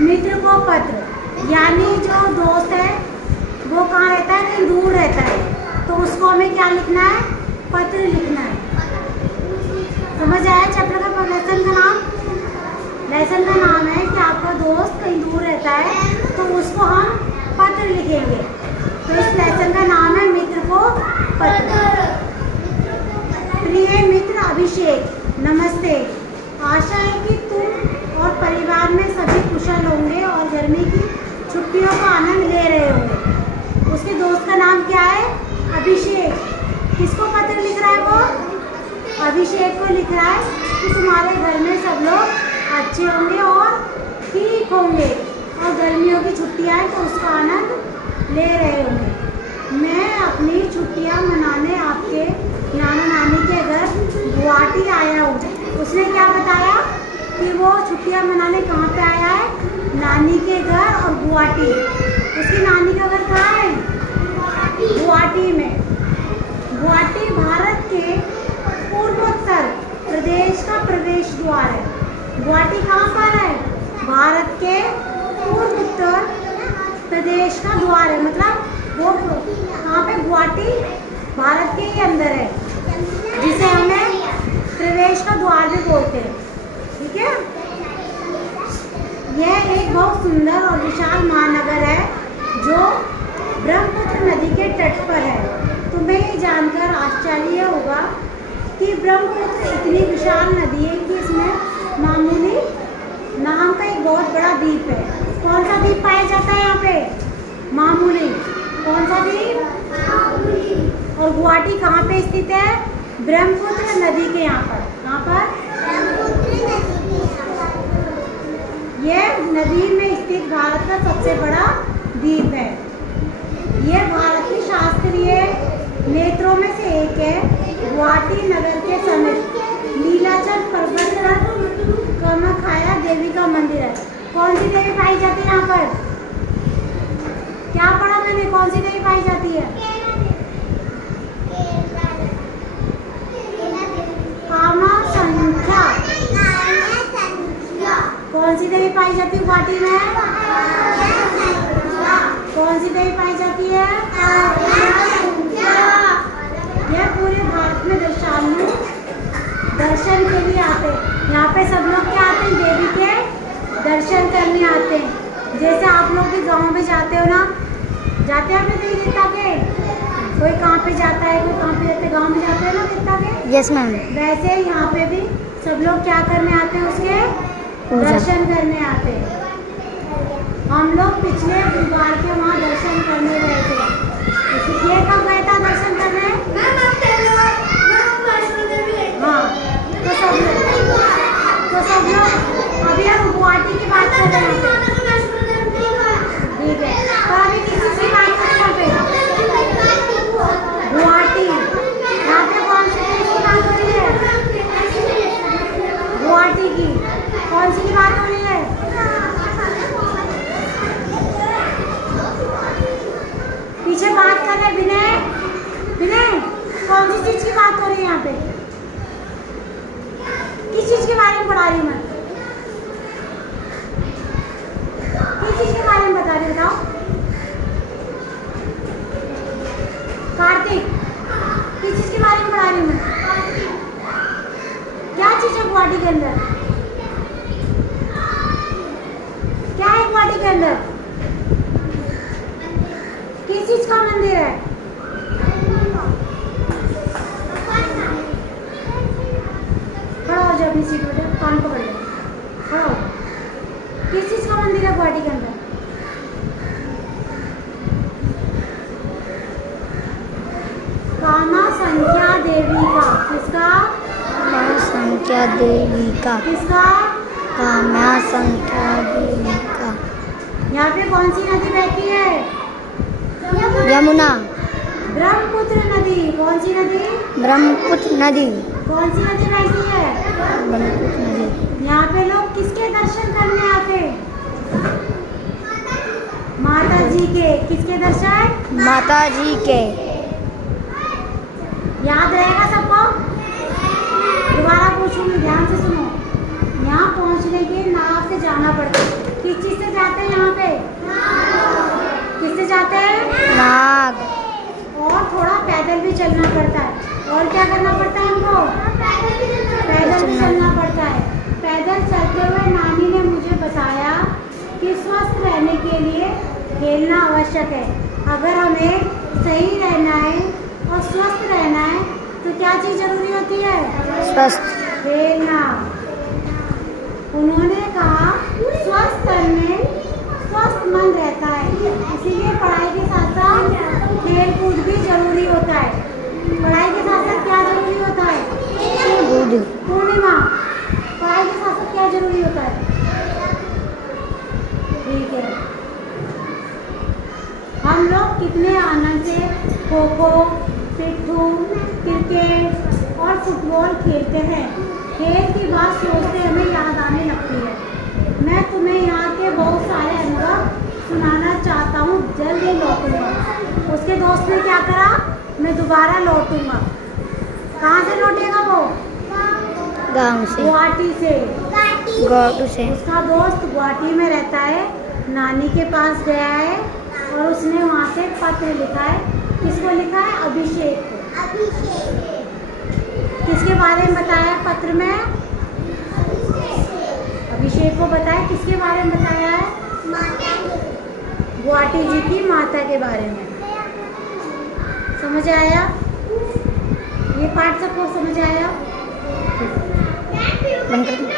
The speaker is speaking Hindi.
मित्र को पत्र, यानी जो दोस्त है वो कहाँ रहता है, कहीं दूर रहता है, तो उसको हमें क्या लिखना है, पत्र लिखना है। समझ आया चैप्टर का लेसन का नाम? लेसन का नाम है कि आपका दोस्त कहीं दूर रहता है तो उसको हम पत्र लिखेंगे। तो इस लेसन का नाम है मित्र को पत्र। प्रिय मित्र अभिषेक, नमस्ते। आशा है कि तुम और परिवार में सभी कुशल होंगे और गर्मी की छुट्टियों का आनंद ले रहे होंगे। उसके दोस्त का नाम क्या है, अभिषेक। किसको पत्र लिख रहा है वो? अभिषेक को लिख रहा है कि तुम्हारे घर में सब लोग अच्छे होंगे और ठीक होंगे और गर्मियों की छुट्टियां हैं तो उसका आनंद ले रहे होंगे। मैं अपनी छुट्टियां मनाने आपके नाना नानी के घर गुवाहाटी आया हूँ। उसने क्या बताया कि वो छुट्टियां मनाने कहाँ पे आया है, नानी के घर और गुवाहाटी। उसकी नानी का घर कहाँ है, गुवाहाटी में। गुवाहाटी भारत के पूर्वोत्तर प्रदेश का प्रवेश द्वार है। गुवाहाटी कहाँ पर है, भारत के पूर्वोत्तर प्रदेश का द्वार है। मतलब वो कहाँ पे, गुवाहाटी भारत के ही अंदर है, जिसे हमें प्रवेश का द्वार भी बोलते हैं। ठीक है, यह एक बहुत सुंदर और विशाल महानगर है जो ब्रह्मपुत्र नदी के तट पर है। तुम्हें ये जानकर आश्चर्य होगा कि ब्रह्मपुत्र इतनी विशाल नदी है कि इसमें मामूली नाम का एक बहुत बड़ा द्वीप है। कौन सा द्वीप पाया जाता है यहाँ पे, मामूली। कौन सा द्वीप, मामूली। और गुवाहाटी कहाँ पे स्थित है, ब्रह्मपुत्र नदी के यहाँ पर। कहाँ पर, यह नदी में स्थित भारत का सबसे बड़ा द्वीप है। यह भारत के शास्त्रीय नेत्रों में से एक है। गुवाहाटी नगर के समीप नीलाचल पर्वत पर कामाख्या देवी का मंदिर है। कौन सी देवी पाई जाती है यहाँ पर, क्या पढ़ा मैंने, कौन सी देवी पाई जाती है, कामाख्या। कौन सी देवी पाई जाती है गुवाहाटी में, कौन सी देवी पाई जाती है, यह पूरे भारत में श्रद्धालु दर्शन के लिए आते हैं। यहाँ पे सब लोग क्या आते हैं, देवी के दर्शन करने आते हैं। जैसे आप लोग भी गांव में जाते हो ना, जाते हैं अपने देवी देवता के, कोई कहाँ पे जाता है, कोई कहाँ पे जाते हैं, गाँव में जाते हैं ना देवता के। Yes ma'am. वैसे यहाँ पे भी सब लोग क्या करने आते हैं, उसके दर्शन करने आते हैं। हम लोग पिछले बुधवार के वहाँ दर्शन करने गए थे। ये कब गया था दर्शन करने, हाँ, तो सब लोग अभी हम गुवाहाटी की बात कर रहे हैं। ठीक है, तो अभी किस चीज़ की बात कर रहे हैं, गुवाहाटी। यहाँ पे कौन सी चीज़ की बात हो रही है, गुवाहाटी की। कौन सी की बात हो रही है, पीछे बात कर रहे विनय, विनय कौन सी चीज की बात हो रही है यहाँ पे, किस चीज के बारे में पढ़ा रही हूँ मैं, किस चीज के बारे में बता रही, बताओ कार्तिक, किस चीज के बारे में पढ़ा रही हूँ मैं, क्या चीज है गुवाहाटी के अंदर, क्या है गुवाहाटी के अंदर, किस चीज का मंदिर है, खड़ा हो जाओ अपनी सीट पे, कान पकड़ लो, खड़ा हो। किस चीज का मंदिर है गुवाहाटी के अंदर, कामा संख्या देवी का, किसका, कामा संख्या देवी का, किसका, कामा संख्या देवी का। यहाँ पे कौन सी नदी बहती है, यमुना। ब्रह्मपुत्र नदी। कौन सी नदी, ब्रह्मपुत्र नदी। कौन सी नदी बहती है, ब्रह्मपुत्र नदी। यहाँ पे लोग किसके दर्शन करने आते, माता जी के, किसके दर्शन, माता जी के। याद रहेगा सबको, दोबारा पूछूंगी, ध्यान से सुनो। यहाँ पहुँचने के नाव से जाना पड़ता है, किस चीज़ से चलना पड़ता है। और क्या करना पड़ता है हमको? पैदल भी चलना पड़ता है। पैदल चलते हुए नानी ने मुझे बताया कि स्वस्थ रहने के लिए खेलना आवश्यक है। अगर हमें सही रहना है और स्वस्थ रहना है तो क्या चीज़ जरूरी होती है? स्वस्थ। खेलना। उन्होंने कहा स्वस्थ तन में स्वस्थ मन रहता है, इसीलिए पढ़ाई के साथ साथ खेल कूद भी जरूरी होता है। पढ़ाई के साथ साथ क्या जरूरी होता है? पूर्णिमा, पढ़ाई के साथ साथ क्या जरूरी होता है? ठीक है। हम लोग कितने आनंद से खो खो, पिट्ठू, क्रिकेट और फुटबॉल खेलते हैं। खेल की बात सोचते हमें याद आने लगती है। मैं तुम्हें यहाँ के बहुत सारे अनुभव सुनाना चाहता हूँ। जल्द ही लौटूंगा। उसके दोस्त ने क्या करा? मैं दोबारा लौटूंगा। कहाँ से लौटेगा वो? गांव से। गुवाहाटी से। गौटू से। उसका दोस्त गुवाहाटी में रहता है, नानी के पास गया है और उसने वहाँ से पत्र लिखा है। किसको लिखा है? अभिषेक को। किसके बारे में बताया है पत्र में? अभिषेक को बताया। किसके बारे में बताया है? गुवाहाटी जी की माता के बारे में। समझ आया? ये पाठ सबको समझ आया? बंद कर दो।